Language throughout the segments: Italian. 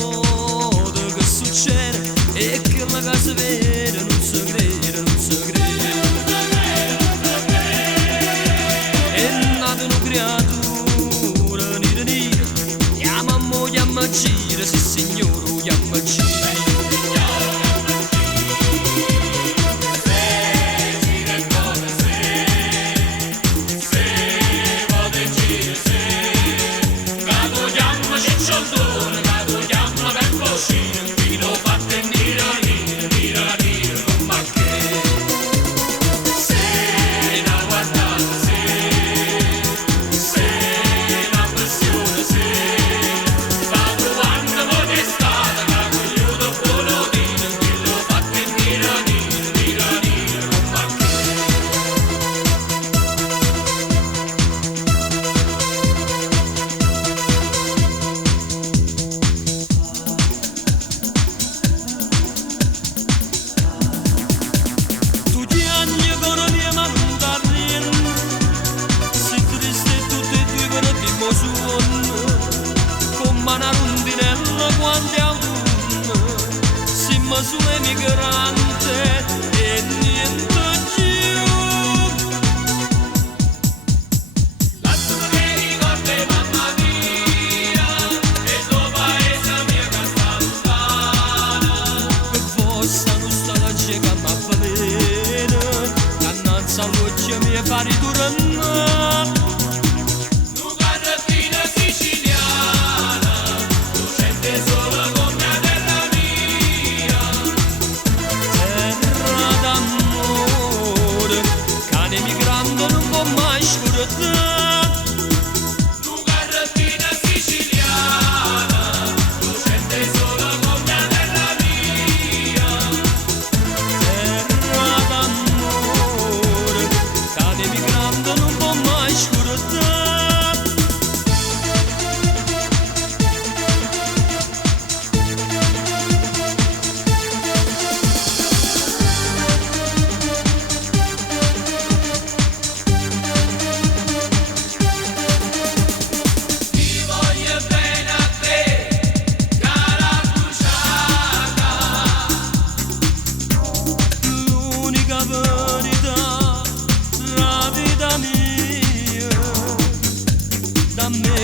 modo che succede e che la casa vede non si crede, non si crede. È nata una creatura nera nera, chiama mo, chiama gira, sì signore, chiama gira. Una rondinella quando è autunno, siamo sull'emigrante e niente più. Lasciami che ricordi mamma mia e tuo paese mia che sta lontana. Per forza non sta la cieca ma velena, dannanza l'occhio mia fa ritornare.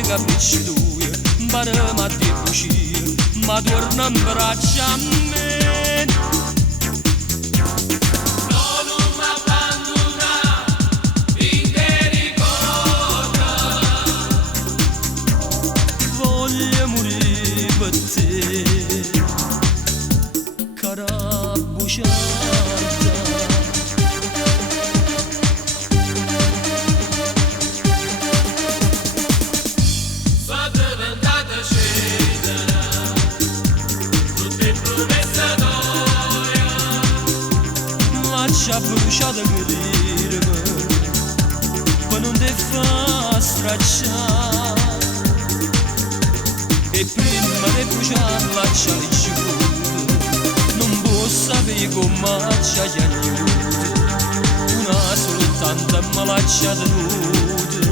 Capricci tui, barem a te bugie, ma torna in braccia a me. Non mi abbandona, finché ricorda. Voglio morire per te, cara bugiarda. Lascia bruciata gridimi, ma non ti fa stracciare. E prima di bruciare lascia l'isciuto, non può sapere come ci hai aiuto. Una soltanto mi lascia tenuta,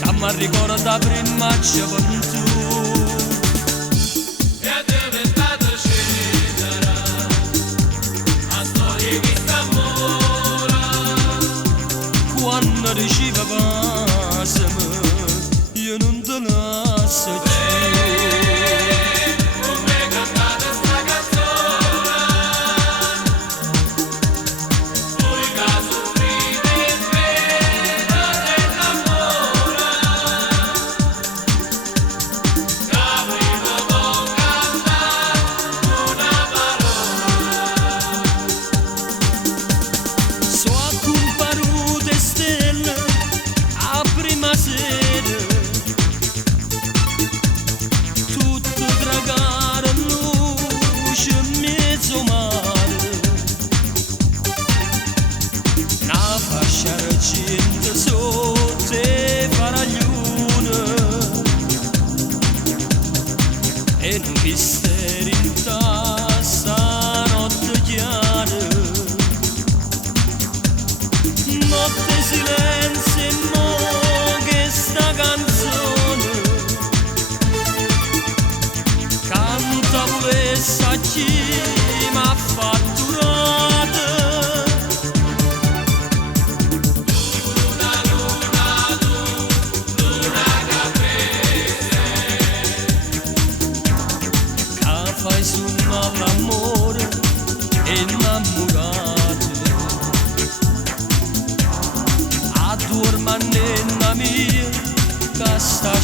che mi ricorda prima ci ha venduto. Quando diceva passami, io non te lascio più. Come cantate sta canzone, voi che soffrite pena dell'amore, capito con cantare una parola. So a comparute stelle a prima sera, tutto tragare luce in mezzo mare, una fascia argento sotto e faraglione e un mistero in tassa notte chiara. Notte silenzio e mo che sta canzone canta dall'amore innamorata. Addorma nella mia che sta